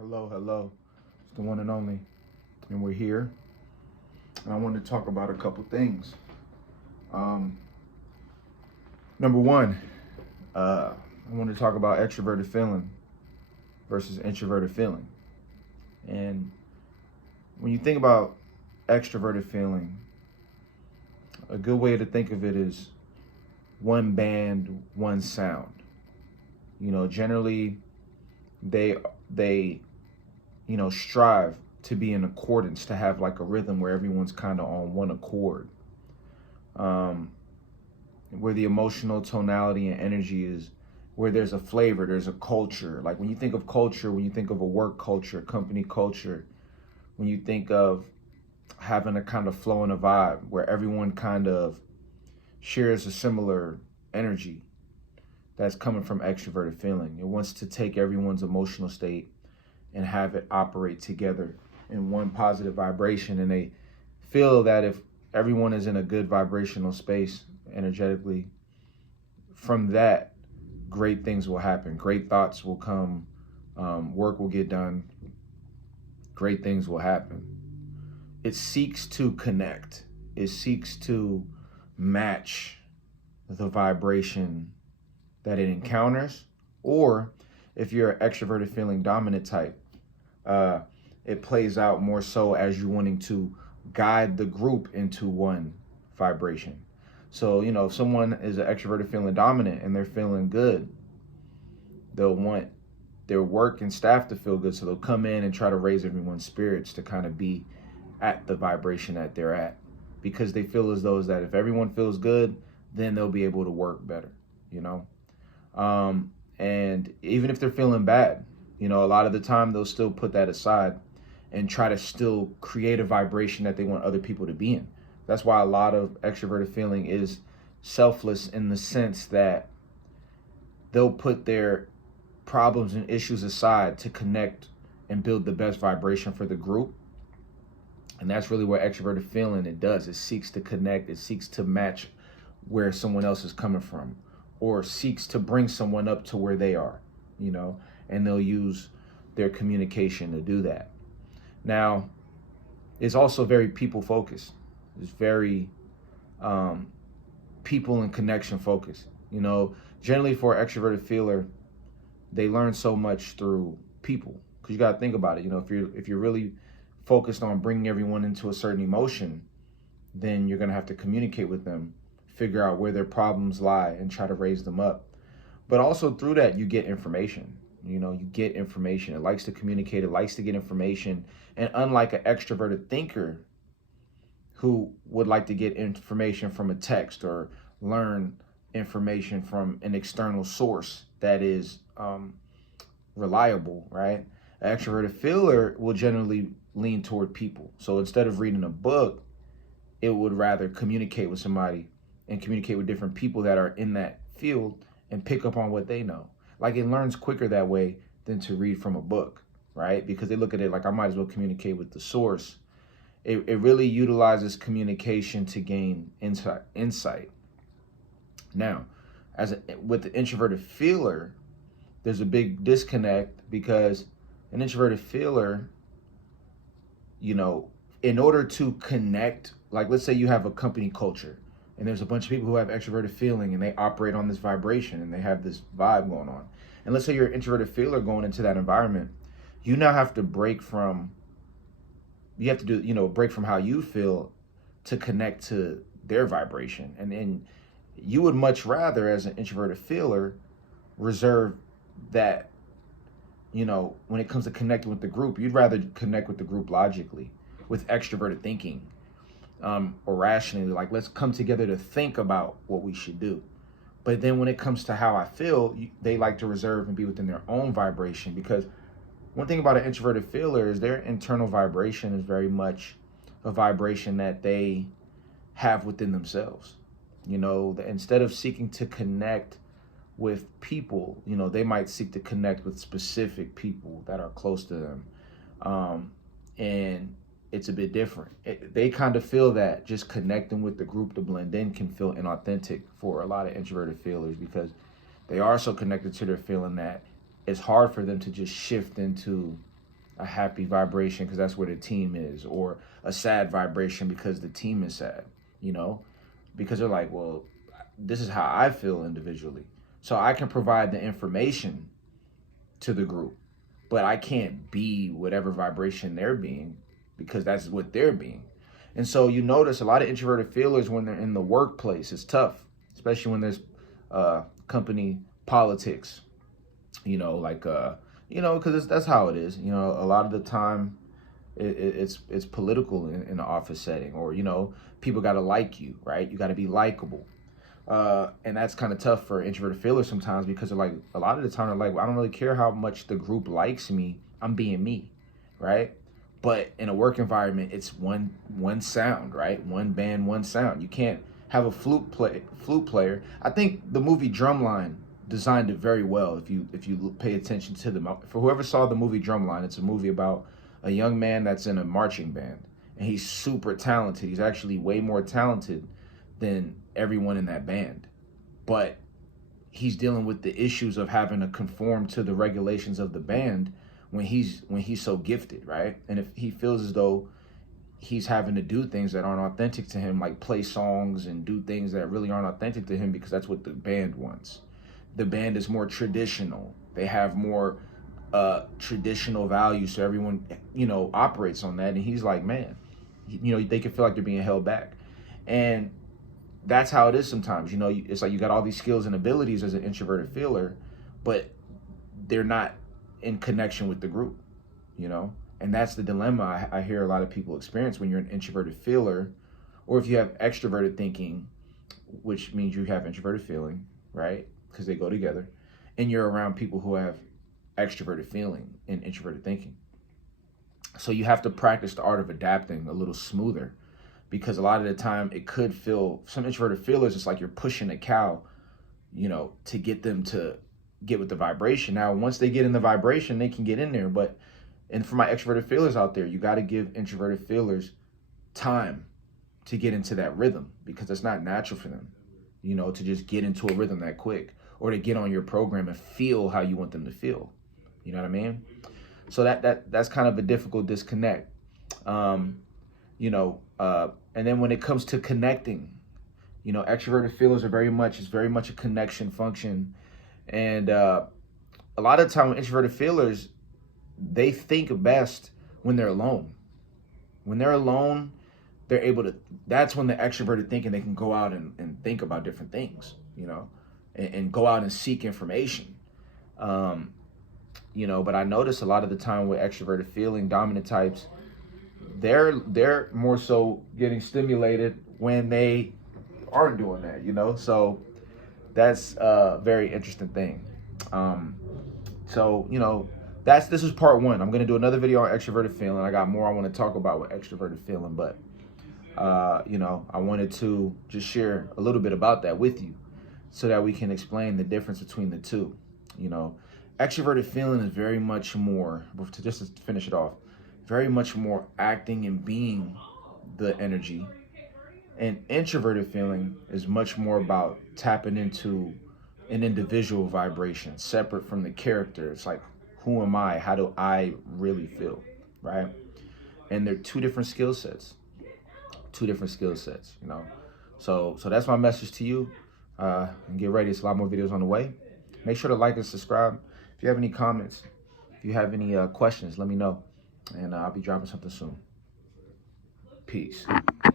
Hello. It's the one and only. And we're here. And I wanted to talk about a couple things. Um, Number one, I want to talk about extroverted feeling versus introverted feeling. And when you think about extroverted feeling, a good way to think of it is one band, one sound. Generally they strive to be in accordance, to have like a rhythm where everyone's kind of on one accord. Um, where the emotional tonality and energy is, where there's a flavor, there's a culture. Like when you think of culture, when you think of a work culture, company culture, when you think of having a kind of flow and a vibe where everyone kind of shares a similar energy, that's coming from extroverted feeling. It wants to take everyone's emotional state and have it operate together in one positive vibration. And they feel that if everyone is in a good vibrational space energetically, from that, great things will happen. Great thoughts will come. Work will get done. Great things will happen. It seeks to connect. It seeks to match the vibration that it encounters. Or if you're an extroverted feeling dominant type, it plays out more so as you wanting to guide the group into one vibration. So, if someone is an extroverted feeling dominant and they're feeling good, they'll want their work and staff to feel good. So they'll come in and try to raise everyone's spirits to kind of be at the vibration that they're at, because they feel as though that if everyone feels good, then they'll be able to work better, and even if they're feeling bad, a lot of the time they'll still put that aside and try to still create a vibration that they want other people to be in. That's why a lot of extroverted feeling is selfless, in the sense that they'll put their problems and issues aside to connect and build the best vibration for the group. And that's really what extroverted feeling it does. It seeks to connect. It seeks to match where someone else is coming from, or seeks to bring someone up to where they are, and they'll use their communication to do that. Now, it's also very people focused. It's very people and connection focused. Generally for an extroverted feeler, they learn so much through people. Because you got to think about it. If you're really focused on bringing everyone into a certain emotion, then you're going to have to communicate with them, figure out where their problems lie, and try to raise them up. But also through that, you get information. You get information. It likes to communicate. It likes to get information. And unlike an extroverted thinker who would like to get information from a text or learn information from an external source that is reliable, right? An extroverted feeler will generally lean toward people. So instead of reading a book, it would rather communicate with somebody and communicate with different people that are in that field and pick up on what they know. Like, it learns quicker that way than to read from a book, right? Because they look at it like, I might as well communicate with the source. It really utilizes communication to gain insight. Now, with the introverted feeler, there's a big disconnect, because an introverted feeler, in order to connect, like let's say you have a company culture and there's a bunch of people who have extroverted feeling and they operate on this vibration and they have this vibe going on. And let's say you're an introverted feeler going into that environment, you now have to break from how you feel to connect to their vibration. And you would much rather, as an introverted feeler, reserve that, when it comes to connecting with the group, you'd rather connect with the group logically, with extroverted thinking, or rationally, like, let's come together to think about what we should do. But then when it comes to how I feel, they like to reserve and be within their own vibration, because one thing about an introverted feeler is their internal vibration is very much a vibration that they have within themselves. Instead of seeking to connect with people, they might seek to connect with specific people that are close to them. And it's a bit different. They kind of feel that just connecting with the group to blend in can feel inauthentic for a lot of introverted feelers, because they are so connected to their feeling that it's hard for them to just shift into a happy vibration because that's where the team is, or a sad vibration because the team is sad, you know, because they're like, well, this is how I feel individually. So I can provide the information to the group, but I can't be whatever vibration they're being because that's what they're being. And so you notice a lot of introverted feelers when they're in the workplace, it's tough, especially when there's company politics, you know, like, you know, because that's how it is. You know, a lot of the time it's political in the office setting, or, you know, people got to like you, right? You got to be likable. And that's kind of tough for introverted feelers sometimes because they're like, a lot of the time they're like, well, I don't really care how much the group likes me. I'm being me, right? But in a work environment, it's one sound, right? One band, one sound. You can't have a flute player. I think the movie Drumline designed it very well. If you pay attention to them, for whoever saw the movie Drumline, it's a movie about a young man that's in a marching band, and he's super talented. He's actually way more talented than everyone in that band, but he's dealing with the issues of having to conform to the regulations of the band when he's so gifted, right? And if he feels as though he's having to do things that aren't authentic to him, like play songs and do things that really aren't authentic to him because that's what the band wants. The band is more traditional. They have more traditional values, so everyone, you know, operates on that. And he's like, man, you know, they can feel like they're being held back. And that's how it is sometimes. You know, it's like you got all these skills and abilities as an introverted feeler, but they're not in connection with the group, you know? And that's the dilemma I hear a lot of people experience when you're an introverted feeler, or if you have extroverted thinking, which means you have introverted feeling, right? Because they go together, and you're around people who have extroverted feeling and introverted thinking. So you have to practice the art of adapting a little smoother, because a lot of the time it could feel, some introverted feelers, it's like you're pushing a cow, you know, to get them to get with the vibration. Now, once they get in the vibration, they can get in there. But, and for my extroverted feelers out there, you got to give introverted feelers time to get into that rhythm, because it's not natural for them, you know, to just get into a rhythm that quick, or to get on your program and feel how you want them to feel. You know what I mean? So that's kind of a difficult disconnect. You know, and then when it comes to connecting, you know, extroverted feelers are very much a connection function. And a lot of the time, introverted feelers, they think best when they're alone. When they're alone, they're able to, that's when the extroverted thinking, they can go out and think about different things, you know, and go out and seek information. You know, but I notice a lot of the time with extroverted feeling dominant types, they're more so getting stimulated when they aren't doing that, you know? So that's a very interesting thing. So, you know, this is part one. I'm going to do another video on extroverted feeling. I got more I want to talk about with extroverted feeling, but, you know, I wanted to just share a little bit about that with you so that we can explain the difference between the two. You know, extroverted feeling is very much more, just to finish it off, very much more acting and being the energy. And introverted feeling is much more about tapping into an individual vibration, separate from the character. It's like, who am I? How do I really feel, right? And they're two different skill sets. You know. So that's my message to you. And get ready. It's a lot more videos on the way. Make sure to like and subscribe. If you have any comments, if you have any questions, let me know. And I'll be dropping something soon. Peace.